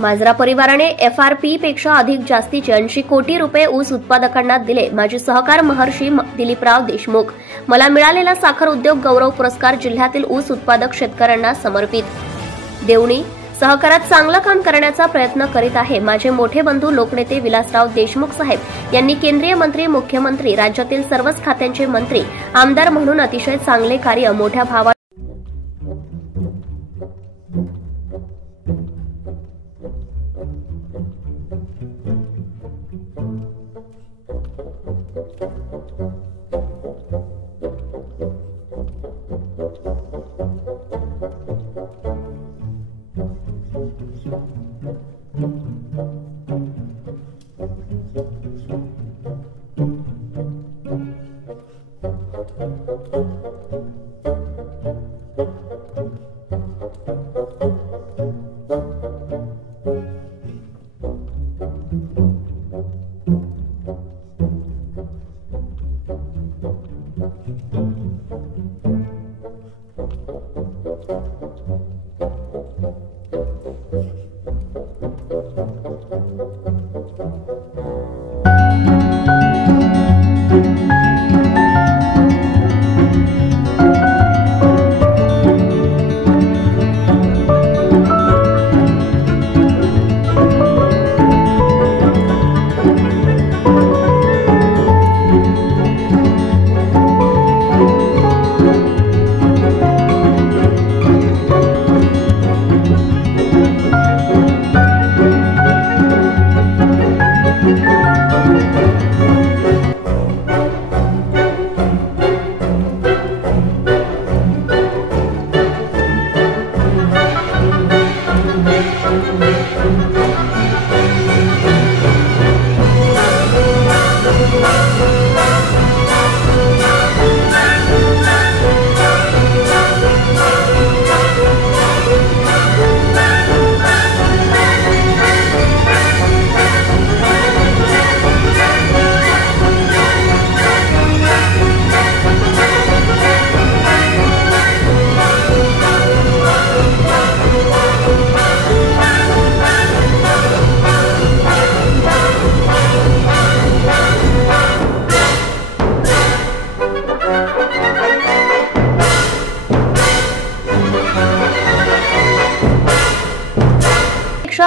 मांजरा परिवाराने FRP पेक्षा अधिक जास्तीचे 80 कोटी रुपये ऊस उत्पादकांना दिले। माजी सहकार महर्षी दिलीपराव देशमुख। मला मिळालेला साखर उद्योग गौरव पुरस्कार जिल्ह्यातील ऊस उत्पादक शेतकऱ्यांना समर्पित। देवणी सहकारात चांगलं काम करण्याचा प्रयत्न करीत आहे। माझे मोठे बंधू लोकनेते विलासराव देशमुख साहेब यांनी केंद्रीय मंत्री, मुख्यमंत्री, राज्यातील सर्वच खात्यांचे मंत्री, आमदार म्हणून अतिशय चांगले कार्य मोठ्या भावा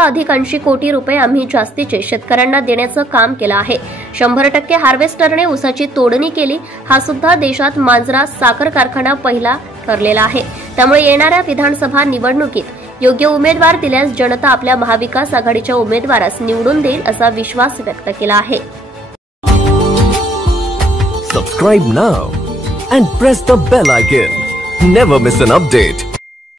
अधिक 80 कोटी रुपये आम्ही जास्तीचे शेतकऱ्यांना देण्याचं काम केलं आहे। 100% हार्वेस्टरने ऊसाची तोडणी केली। हा सुद्धा देशात मांजरा साखर कारखाना पहिला ठरलेला आहे। त्यामुळे येणाऱ्या विधानसभा निवडणुकीत योग्य उमेदवार दिल्यास जनता आपल्या महाविकास आघाडीच्या उमेदवारास निवडून देईल असा विश्वास व्यक्त केला आहे। Subscribe now and press the bell icon. Never miss an update.